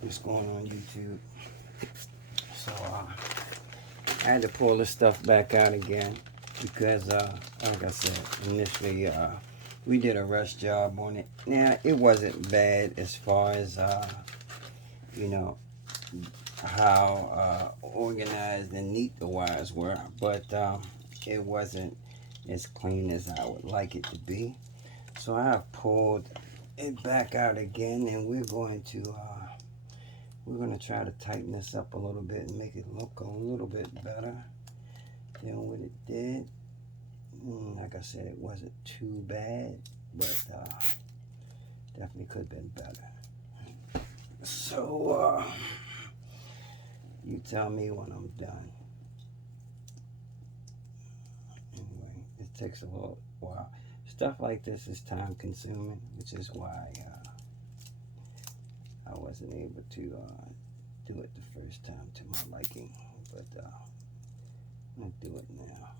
What's going on YouTube? So I had to pull this stuff back out again because like I said initially, we did a rush job on it. Now it wasn't bad as far as you know how organized and neat the wires were, but it wasn't as clean as I would like it to be. So I have pulled it back out again, and we're going to try to tighten this up a little bit and make it look a little bit better than what it did. Like I said, it wasn't too bad, but definitely could have been better. So you tell me when I'm done. Anyway, it takes a little while. Stuff like this is time consuming, which is why I wasn't able to do it the first time to my liking, but I'm gonna do it now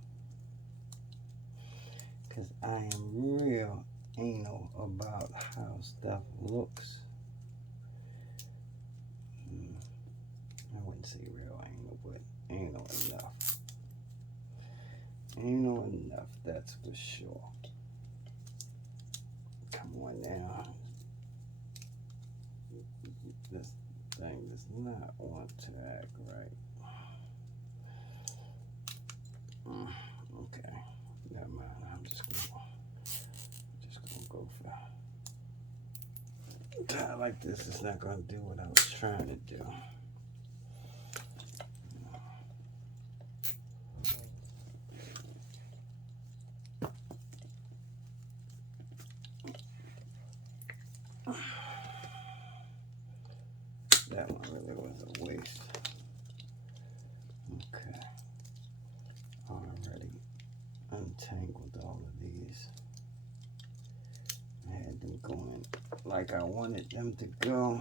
because I am real anal about how stuff looks. I wouldn't say real anal, but anal enough. Anal enough, that's for sure. Come on now. This thing does not want to act right. Okay, never mind. I'm just gonna go for a tie like this. It's not gonna do what I was trying to do. That one really was a waste. Okay. Already untangled all of these. I had them going like I wanted them to go.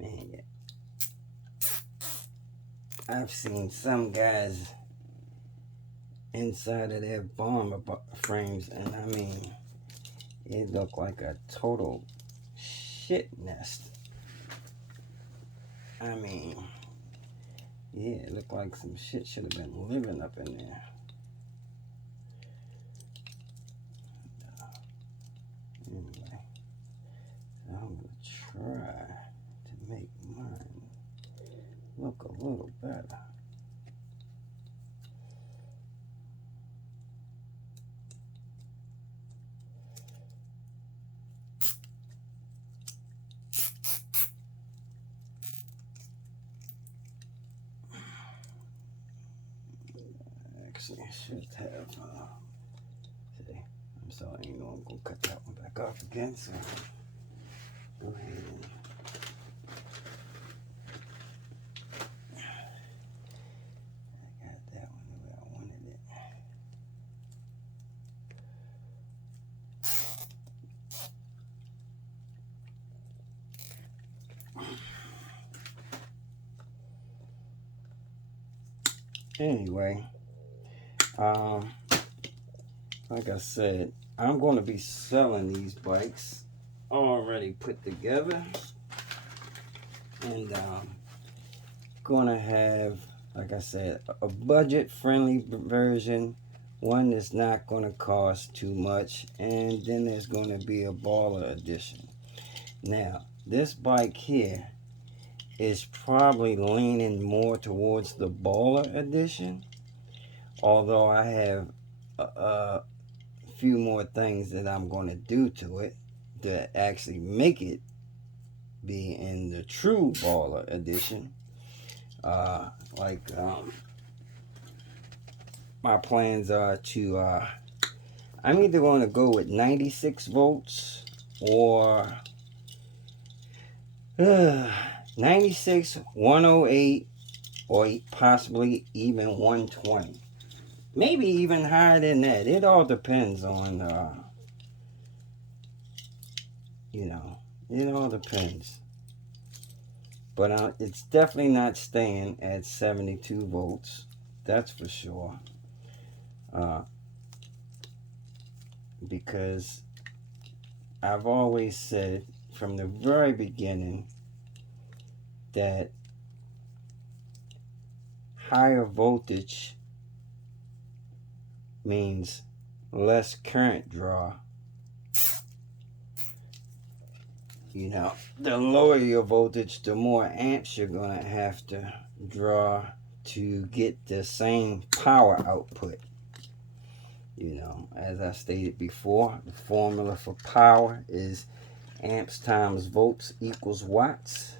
Man, yeah. I've seen some guys inside of their bomber frames, and I mean, it looked like a total shit nest. I mean, yeah, it looked like some shit should have been living up in there. Anyway, so I'm gonna try to make mine look a little better. Actually, I should have, see, I'm sorry, you know, I'm gonna cut that one back off again, so go ahead and I got that one the way I wanted it. Anyway, like I said, I'm going to be selling these bikes already put together, and going to have, like I said, a budget-friendly version, one that's not going to cost too much, and then there's going to be a baller edition. Now, this bike here is probably leaning more towards the baller edition, although I have a few more things that I'm going to do to it to actually make it be in the true baller edition. My plans are to I'm either going to go with 96 volts or 96, 108, or possibly even 120. Maybe even higher than that. It all depends on, it all depends. But it's definitely not staying at 72 volts. that's for sure. Because I've always said from the very beginning that higher voltage means less current draw. You know, the lower your voltage, the more amps you're going to have to draw to get the same power output. You know, as I stated before, the formula for power is amps times volts equals watts.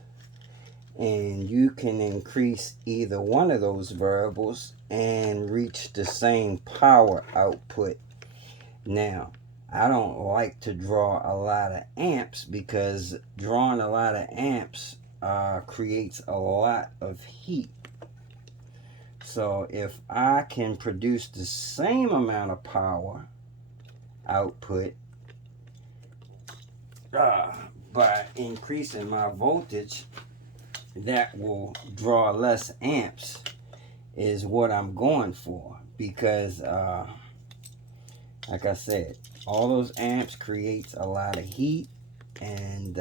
And you can increase either one of those variables and reach the same power output. Now, I don't like to draw a lot of amps because drawing a lot of amps creates a lot of heat. So if I can produce the same amount of power output by increasing my voltage, that will draw less amps is what I'm going for. Because like I said, all those amps creates a lot of heat, and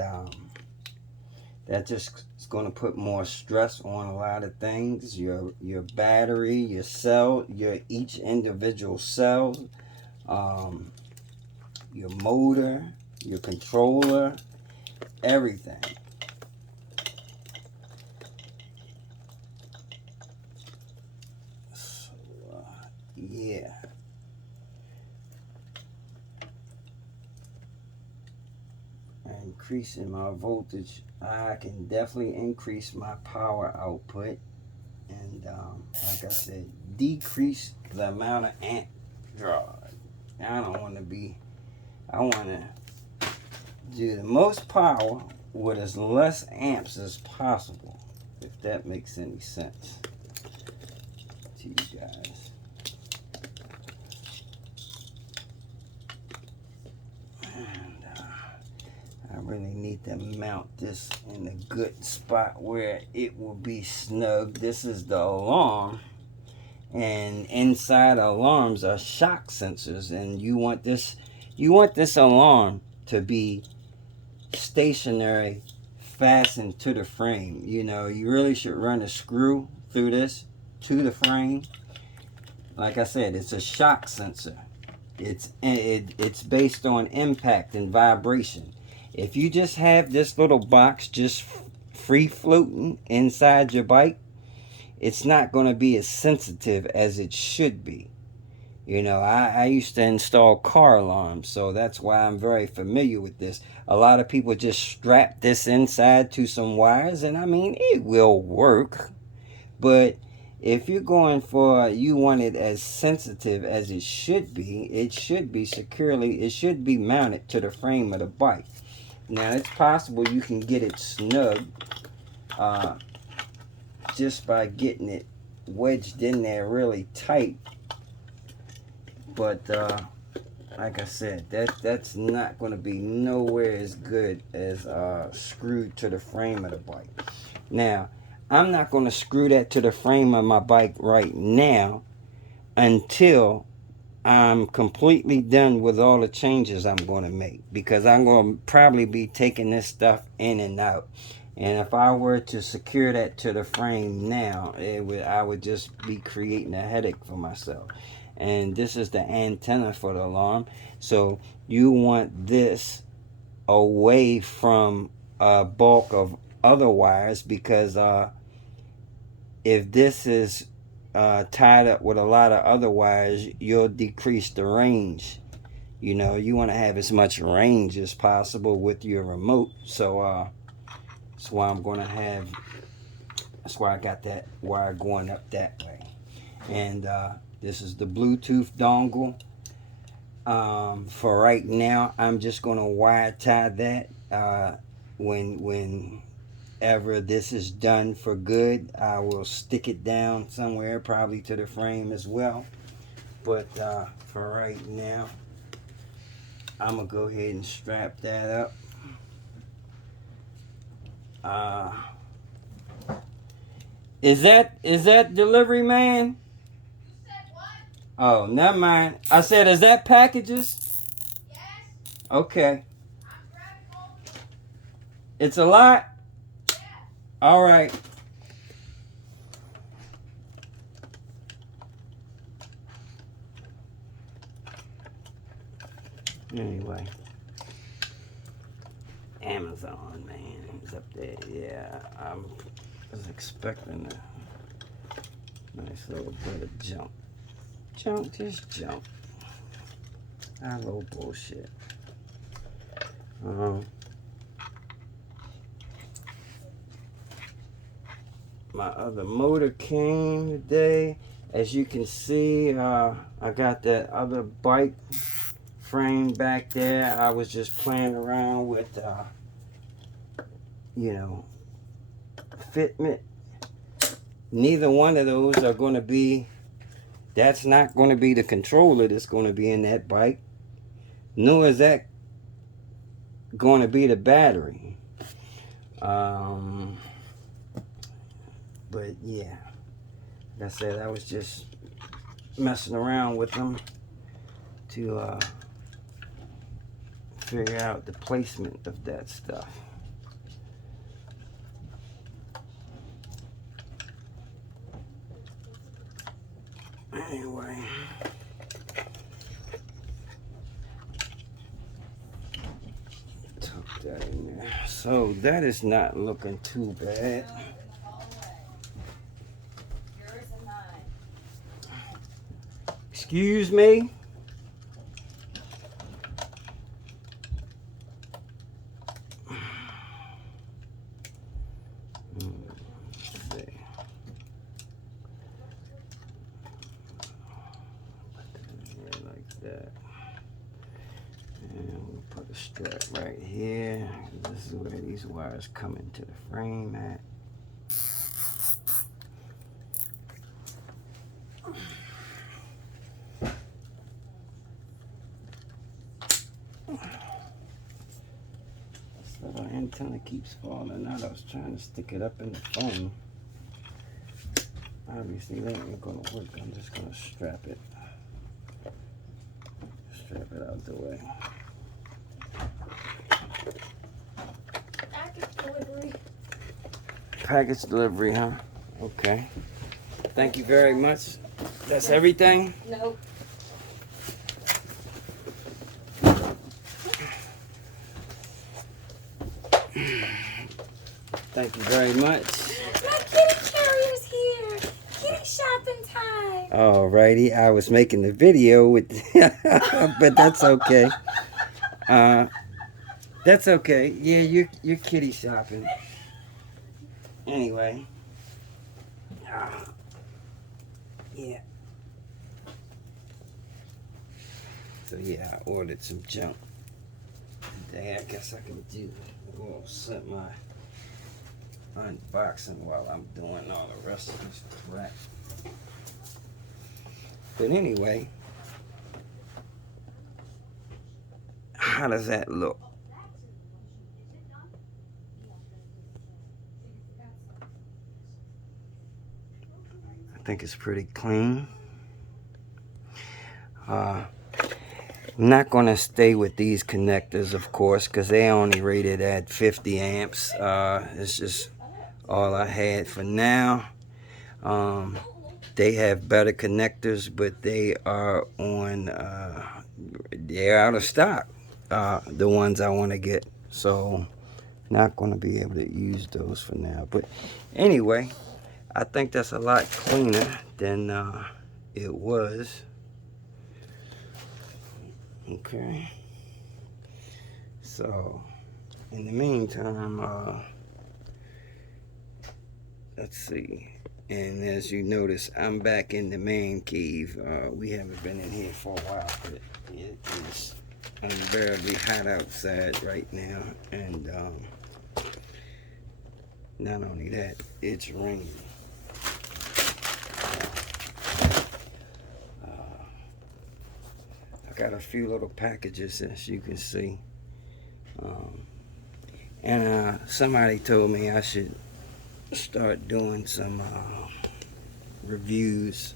that just is going to put more stress on a lot of things. Your battery, your cell, your each individual cell, your motor, your controller, everything. So yeah. Increasing my voltage, I can definitely increase my power output, and like I said, decrease the amount of amp draw. I don't want to be, I want to do the most power with as less amps as possible, if that makes any sense to you guys. I really need to mount this in a good spot where it will be snug. This is the alarm, and inside alarms are shock sensors, and you want this alarm to be stationary, fastened to the frame. You know, you really should run a screw through this to the frame. Like I said, it's a shock sensor. It's based on impact and vibration. If you just have this little box just free floating inside your bike, it's not going to be as sensitive as it should be. You know, I used to install car alarms, so that's why I'm very familiar with this. A lot of people just strap this inside to some wires, and I mean, it will work. But if you're going for, you want it as sensitive as it should be securely, it should be mounted to the frame of the bike. Now, it's possible you can get it snug just by getting it wedged in there really tight. But like I said, that's not going to be nowhere as good as screwed to the frame of the bike. Now, I'm not going to screw that to the frame of my bike right now until I'm completely done with all the changes I'm going to make, because I'm going to probably be taking this stuff in and out. And if I were to secure that to the frame now, I would just be creating a headache for myself. And this is the antenna for the alarm. So you want this away from a bulk of other wires, because if this is tied up with a lot of other wires, you'll decrease the range. You know, you want to have as much range as possible with your remote. So that's why that's why I got that wire going up that way. And this is the Bluetooth dongle. For right now, I'm just going to wire tie that. Whenever this is done for good, I will stick it down somewhere, probably to the frame as well. But for right now, I'm going to go ahead and strap that up. Is that delivery man? Oh, never mind. I said, is that packages? Yes. Okay. It's a lot? Yeah. All right. Anyway. Amazon, man. It's up there. Yeah, I was expecting a nice little bit of jump. Just jump. I low bullshit. My other motor came today. As you can see, I got that other bike frame back there. I was just playing around with, you know, fitment. Neither one of those are going to be, that's not going to be the controller that's going to be in that bike. Nor is that going to be the battery. But yeah, like I said, I was just messing around with them to figure out the placement of that stuff. Anyway, tuck that in there. So that is not looking too bad. Excuse me? Strap right here. This is where these wires come into the frame at. This little antenna keeps falling out. I was trying to stick it up in the phone. Obviously that ain't gonna work. I'm just gonna strap it out the way. Package delivery, huh? Okay. Thank you very much. That's everything? Nope. Thank you very much. My kitty carrier's here. Kitty shopping time. Alrighty, I was making the video with, but that's okay. That's okay. Yeah, you're kitty shopping. Anyway. Yeah. So yeah, I ordered some junk today. I guess I can do a little set my unboxing while I'm doing all the rest of this crap. But anyway, how does that look? I think it's pretty clean. I'm not going to stay with these connectors, of course, because they only rated at 50 amps. It's just all I had for now. They have better connectors, but they are on, they're out of stock, the ones I want to get. So, not going to be able to use those for now. But anyway, I think that's a lot cleaner than it was. Okay. So, in the meantime, let's see. And as you notice, I'm back in the man cave. We haven't been in here for a while, but it is unbearably hot outside right now. And not only that, it's raining. I got a few little packages, as you can see. And somebody told me I should start doing some reviews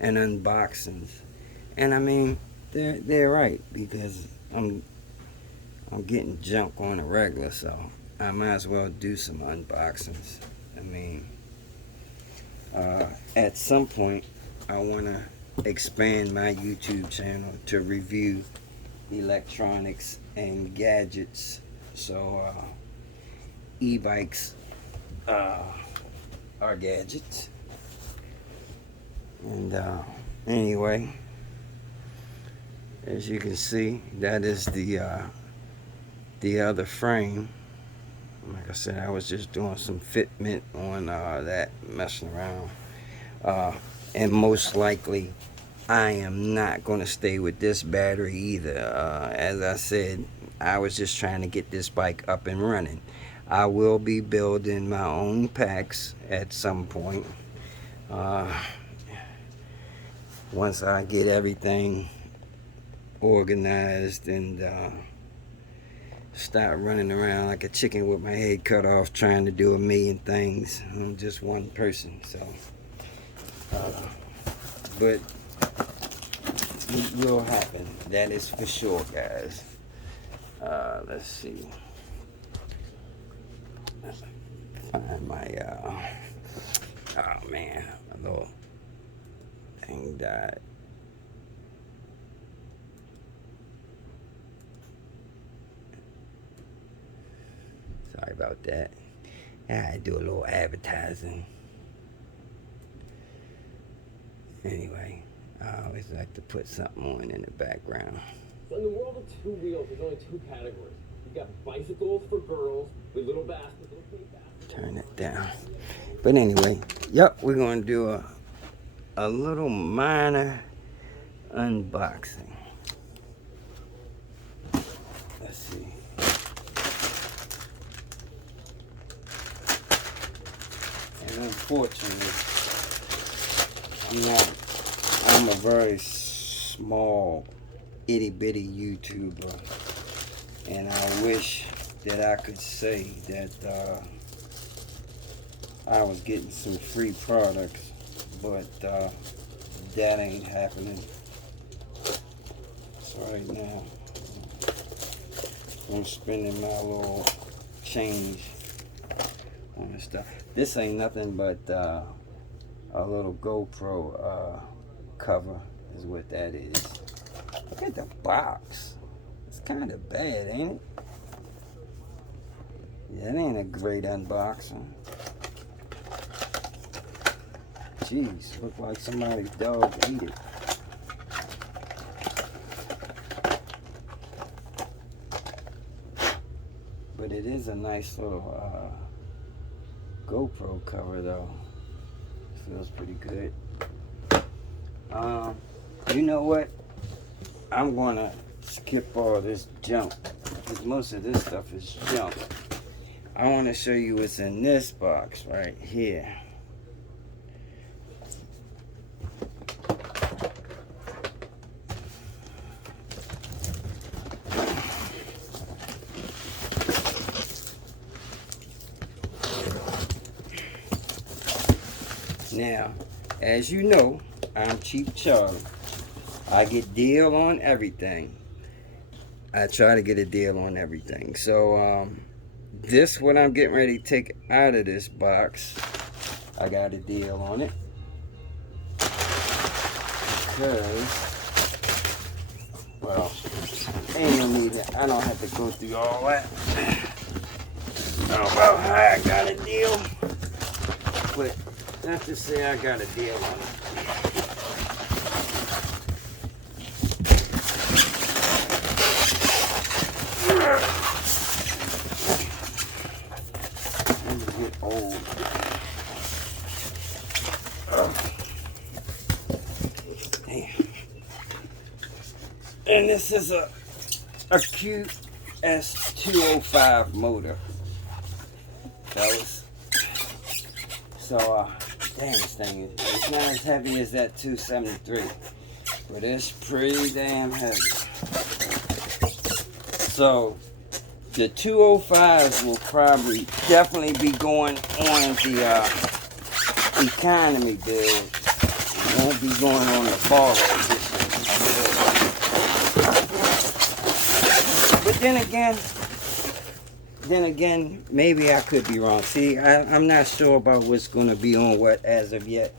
and unboxings. And I mean, they're right, because I'm getting junk on a regular, so I might as well do some unboxings. I mean, at some point, I want to expand my YouTube channel to review electronics and gadgets. So, e-bikes are gadgets. And anyway, as you can see, that is the other frame. Like I said, I was just doing some fitment on that, messing around. And most likely, I am not going to stay with this battery either. As I said, I was just trying to get this bike up and running. I will be building my own packs at some point. Once I get everything organized and start running around like a chicken with my head cut off trying to do a million things. I'm just one person, so but it will happen, that is for sure, guys. Let's see, find my oh man, a little thing died. Sorry about that. I do a little advertising. Anyway, I always like to put something on in the background. So in the world of two wheels, there's only two categories. You've got bicycles for girls with little baskets, little pink baskets. Turn it down. But anyway, yep, we're going to do a little minor unboxing. Let's see. And unfortunately, I'm a very small, itty bitty YouTuber, and I wish that I could say that I was getting some free products, but that ain't happening. So right now, I'm spending my little change on this stuff. This ain't nothing but a little GoPro cover is what that is. Look at the box. It's kind of bad, ain't it? Yeah, that ain't a great unboxing. Jeez, look like somebody's dog ate it. But it is a nice little GoPro cover though. Feels pretty good. You know what? I'm gonna skip all this junk because most of this stuff is junk. I want to show you what's in this box right here. Now, as you know, I'm Cheap Charlie. I get deal on everything. I try to get a deal on everything. So, this what I'm getting ready to take out of this box. I got a deal on it. Because, well, ain't no need to, I don't have to go through all that. I don't know about how I got a deal, but not to say I got a deal on it. Let me get old. Damn. And this is a QS205 motor. Fellas. So, damn, this thing, it's not as heavy as that 273, but it's pretty damn heavy. So, the 205s will probably definitely be going on the economy build. It won't be going on the baller edition. then again, maybe I could be wrong. See, I'm not sure about what's going to be on what as of yet.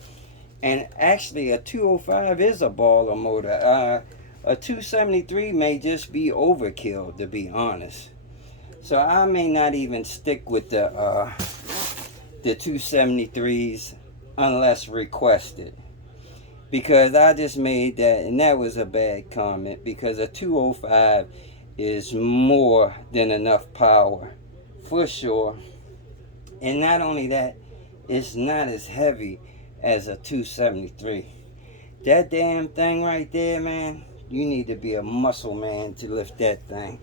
And actually, a 205 is a baller motor. A 273 may just be overkill, to be honest. So I may not even stick with the 273s unless requested. Because I just made that, and that was a bad comment, because a 205 is more than enough power, for sure. And not only that, it's not as heavy as a 273. That damn thing right there, man, you need to be a muscle man to lift that thing.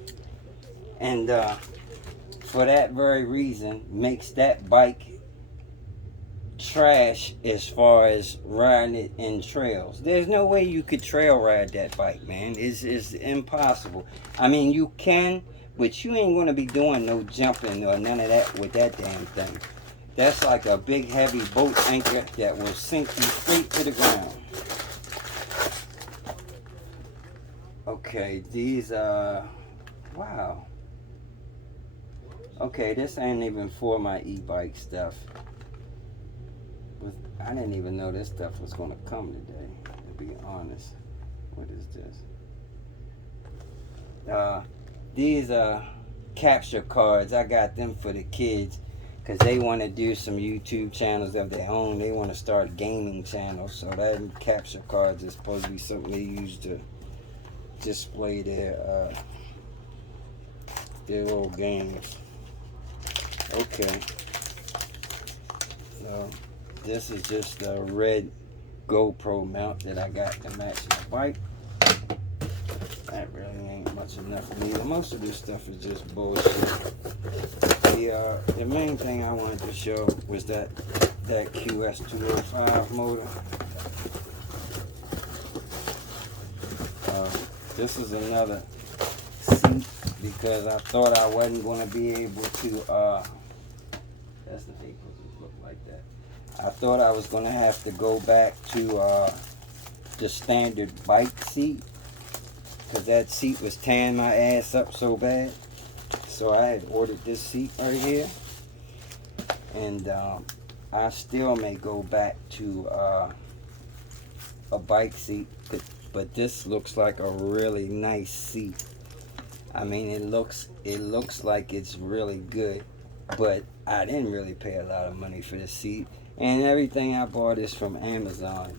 And for that very reason, makes that bike trash as far as riding it in trails. There's no way you could trail ride that bike, man. It's impossible. I mean, you can, but you ain't going to be doing no jumping or none of that with that damn thing. That's like a big heavy boat anchor that will sink you straight to the ground. Okay, these wow. Okay, this ain't even for my e-bike stuff. I didn't even know this stuff was going to come today, to be honest. What is this? These capture cards, I got them for the kids because they want to do some YouTube channels of their own. They want to start gaming channels. So that capture cards is supposed to be something they use to display their little games. Okay. So this is just a red GoPro mount that I got to match my bike. That really ain't much enough for me. Most of this stuff is just bullshit. The main thing I wanted to show was that QS205 motor. This is another seat because I thought I wasn't going to be able to. That's the thing. Look like that. I thought I was going to have to go back to the standard bike seat because that seat was tearing my ass up so bad. So I had ordered this seat right here, and I still may go back to a bike seat, but this looks like a really nice seat. I mean, it looks like it's really good, but I didn't really pay a lot of money for the seat, and everything I bought is from Amazon.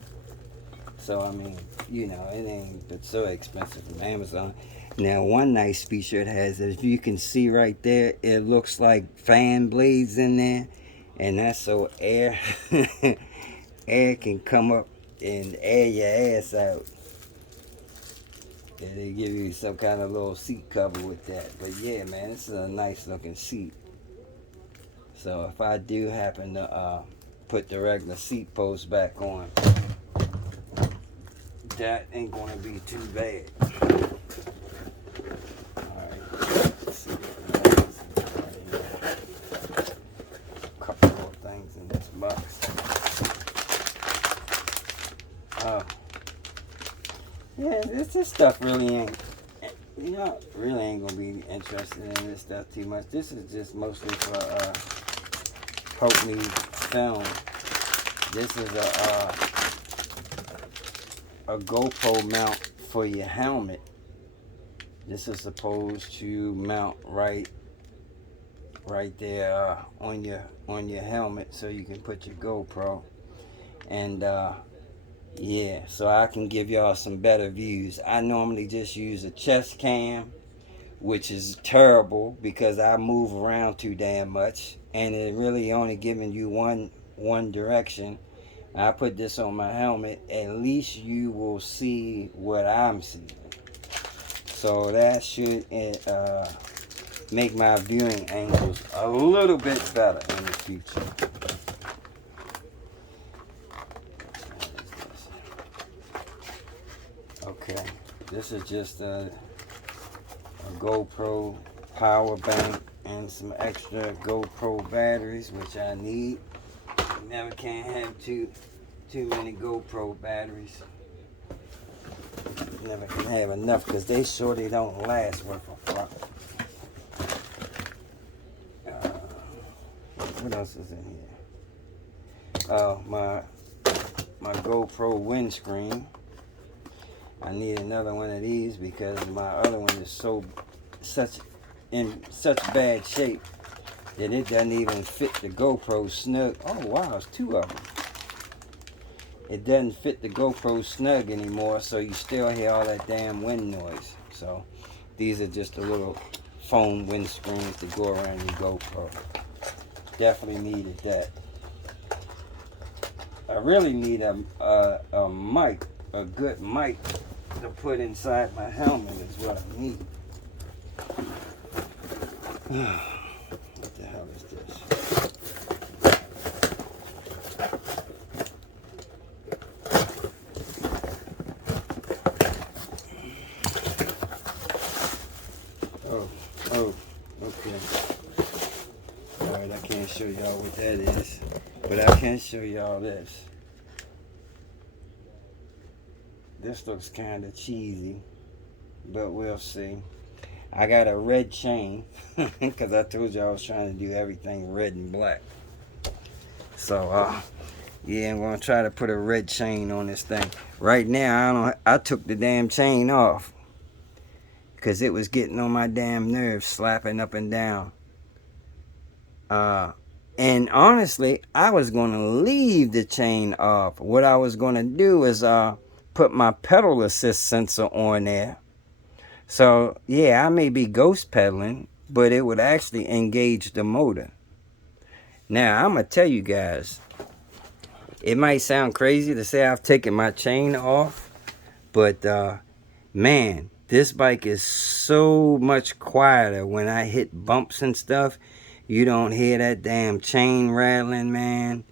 So I mean, you know, it ain't but so expensive from Amazon. Now, one nice feature it has, if you can see right there, it looks like fan blades in there, and that's so air can come up and air your ass out. And they give you some kind of little seat cover with that. But yeah, man, this is a nice looking seat. So if I do happen to put the regular seat post back on, that ain't gonna be too bad. Alright, let's see what else is right here. A couple more things in this box. Yeah, this stuff really ain't, you know, really ain't gonna be interested in this stuff too much. This is just mostly for help me film. This is a GoPro mount for your helmet. This is supposed to mount right there on your helmet, so you can put your GoPro. And yeah, so I can give y'all some better views. I normally just use a chest cam, which is terrible because I move around too damn much, and it really only giving you one direction. I put this on my helmet, at least you will see what I'm seeing. So that should make my viewing angles a little bit better in the future. Okay, this is just a GoPro power bank and some extra GoPro batteries, which I need. You never can have too many GoPro batteries. You never can have enough because they surely don't last worth a fuck. What else is in here? My GoPro windscreen. I need another one of these because my other one is in such bad shape that it doesn't even fit the GoPro snug. Oh wow, it's two of them. It doesn't fit the GoPro snug anymore, so you still hear all that damn wind noise. So these are just a little foam windscreens to go around your GoPro. Definitely needed that. I really need a mic, a good mic to put inside my helmet is what I need. What the hell is this? Oh, okay. Alright, I can't show y'all what that is, but I can show y'all this. This looks kind of cheesy, but we'll see. I got a red chain because I told you I was trying to do everything red and black. So, yeah, I'm gonna try to put a red chain on this thing. Right now, I took the damn chain off because it was getting on my damn nerves, slapping up and down. And honestly, I was gonna leave the chain off. What I was gonna do is put my pedal assist sensor on there. So, yeah, I may be ghost pedaling, but it would actually engage the motor. Now, I'm going to tell you guys, it might sound crazy to say I've taken my chain off, but, man, this bike is so much quieter when I hit bumps and stuff. You don't hear that damn chain rattling, man.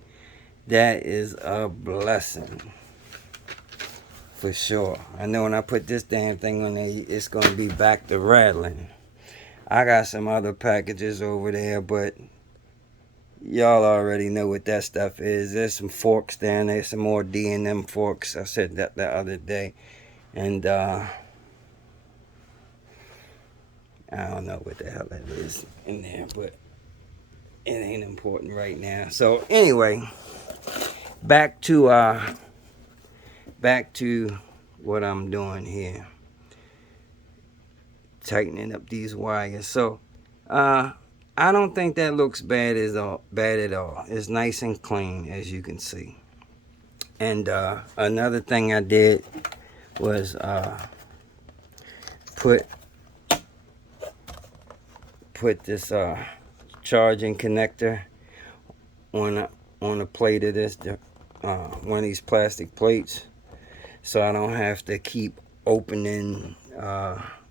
That is a blessing. For sure. I know when I put this damn thing on there, it's going to be back to rattling. I got some other packages over there, but y'all already know what that stuff is. There's some forks down there, some more D&M forks. I said that the other day. And I don't know what the hell that is in there, but it ain't important right now. So anyway, back to what I'm doing here, tightening up these wires. So I don't think that looks bad at all. It's nice and clean, as you can see. And another thing I did was put this charging connector on a plate of this, one of these plastic plates, so I don't have to keep opening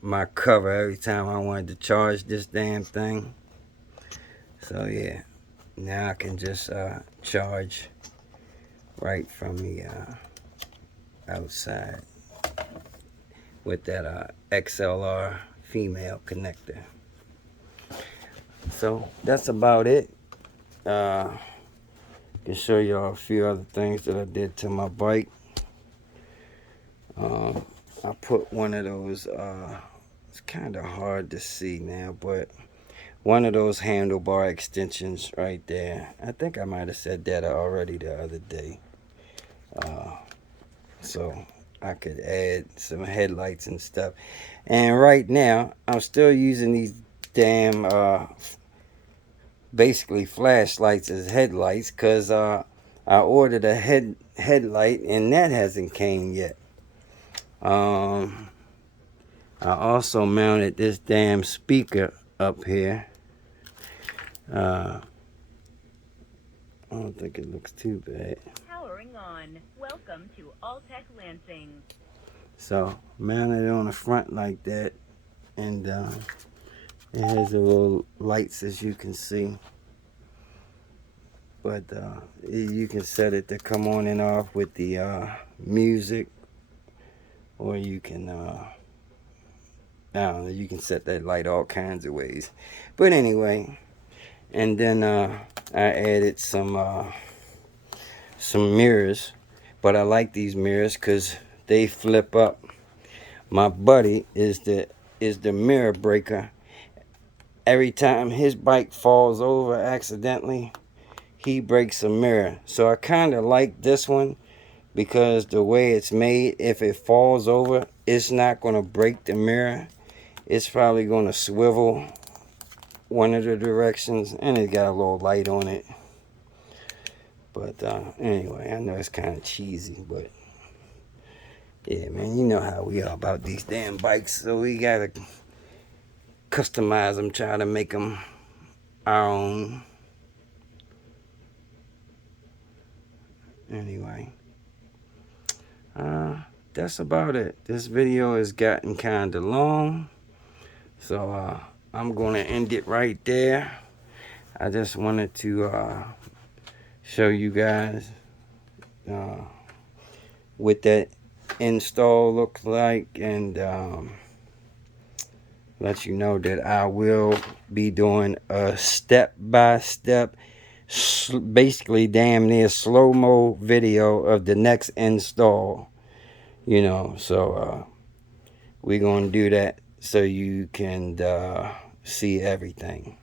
my cover every time I wanted to charge this damn thing. So yeah, now I can just charge right from the outside with that XLR female connector. So that's about it. I can show y'all a few other things that I did to my bike. I put one of those, it's kind of hard to see now, but one of those handlebar extensions right there. I think I might have said that already the other day. So I could add some headlights and stuff. And right now, I'm still using these damn, basically flashlights as headlights, because I ordered a headlight and that hasn't came yet. I also mounted this damn speaker up here. I don't think it looks too bad. Powering on. Welcome to Alltech Lansing. So mounted it on the front like that, and it has the little lights, as you can see. But you can set it to come on and off with the music, or you can I don't know, you can set that light all kinds of ways. But anyway, and then I added some mirrors. But I like these mirrors because they flip up. My buddy is the mirror breaker. Every time his bike falls over accidentally, he breaks a mirror. So I kind of like this one because the way it's made, if it falls over, it's not going to break the mirror. It's probably going to swivel one of the directions, and it got a little light on it. But anyway, I know it's kind of cheesy, but yeah, man, you know how we are about these damn bikes. So we gotta customize them, try to make them our own. Anyway, that's about it. This video has gotten kind of long, so I'm gonna end it right there. I just wanted to show you guys what that install looks like, and let you know that I will be doing a step-by-step, basically damn near slow-mo video of the next install, you know. So we're gonna do that so you can see everything.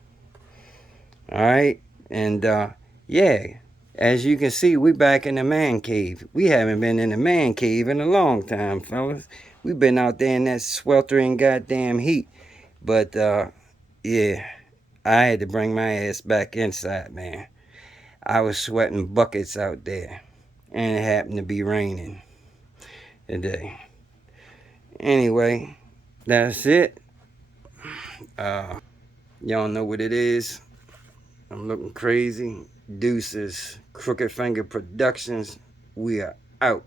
All right, and yeah, as you can see, we back in the man cave. We haven't been in the man cave in a long time, fellas. We've been out there in that sweltering goddamn heat. But yeah, I had to bring my ass back inside, man. I was sweating buckets out there, and it happened to be raining today. Anyway, that's it. Y'all know what it is. I'm looking crazy. Deuces, Crooked Finger Productions. We are out.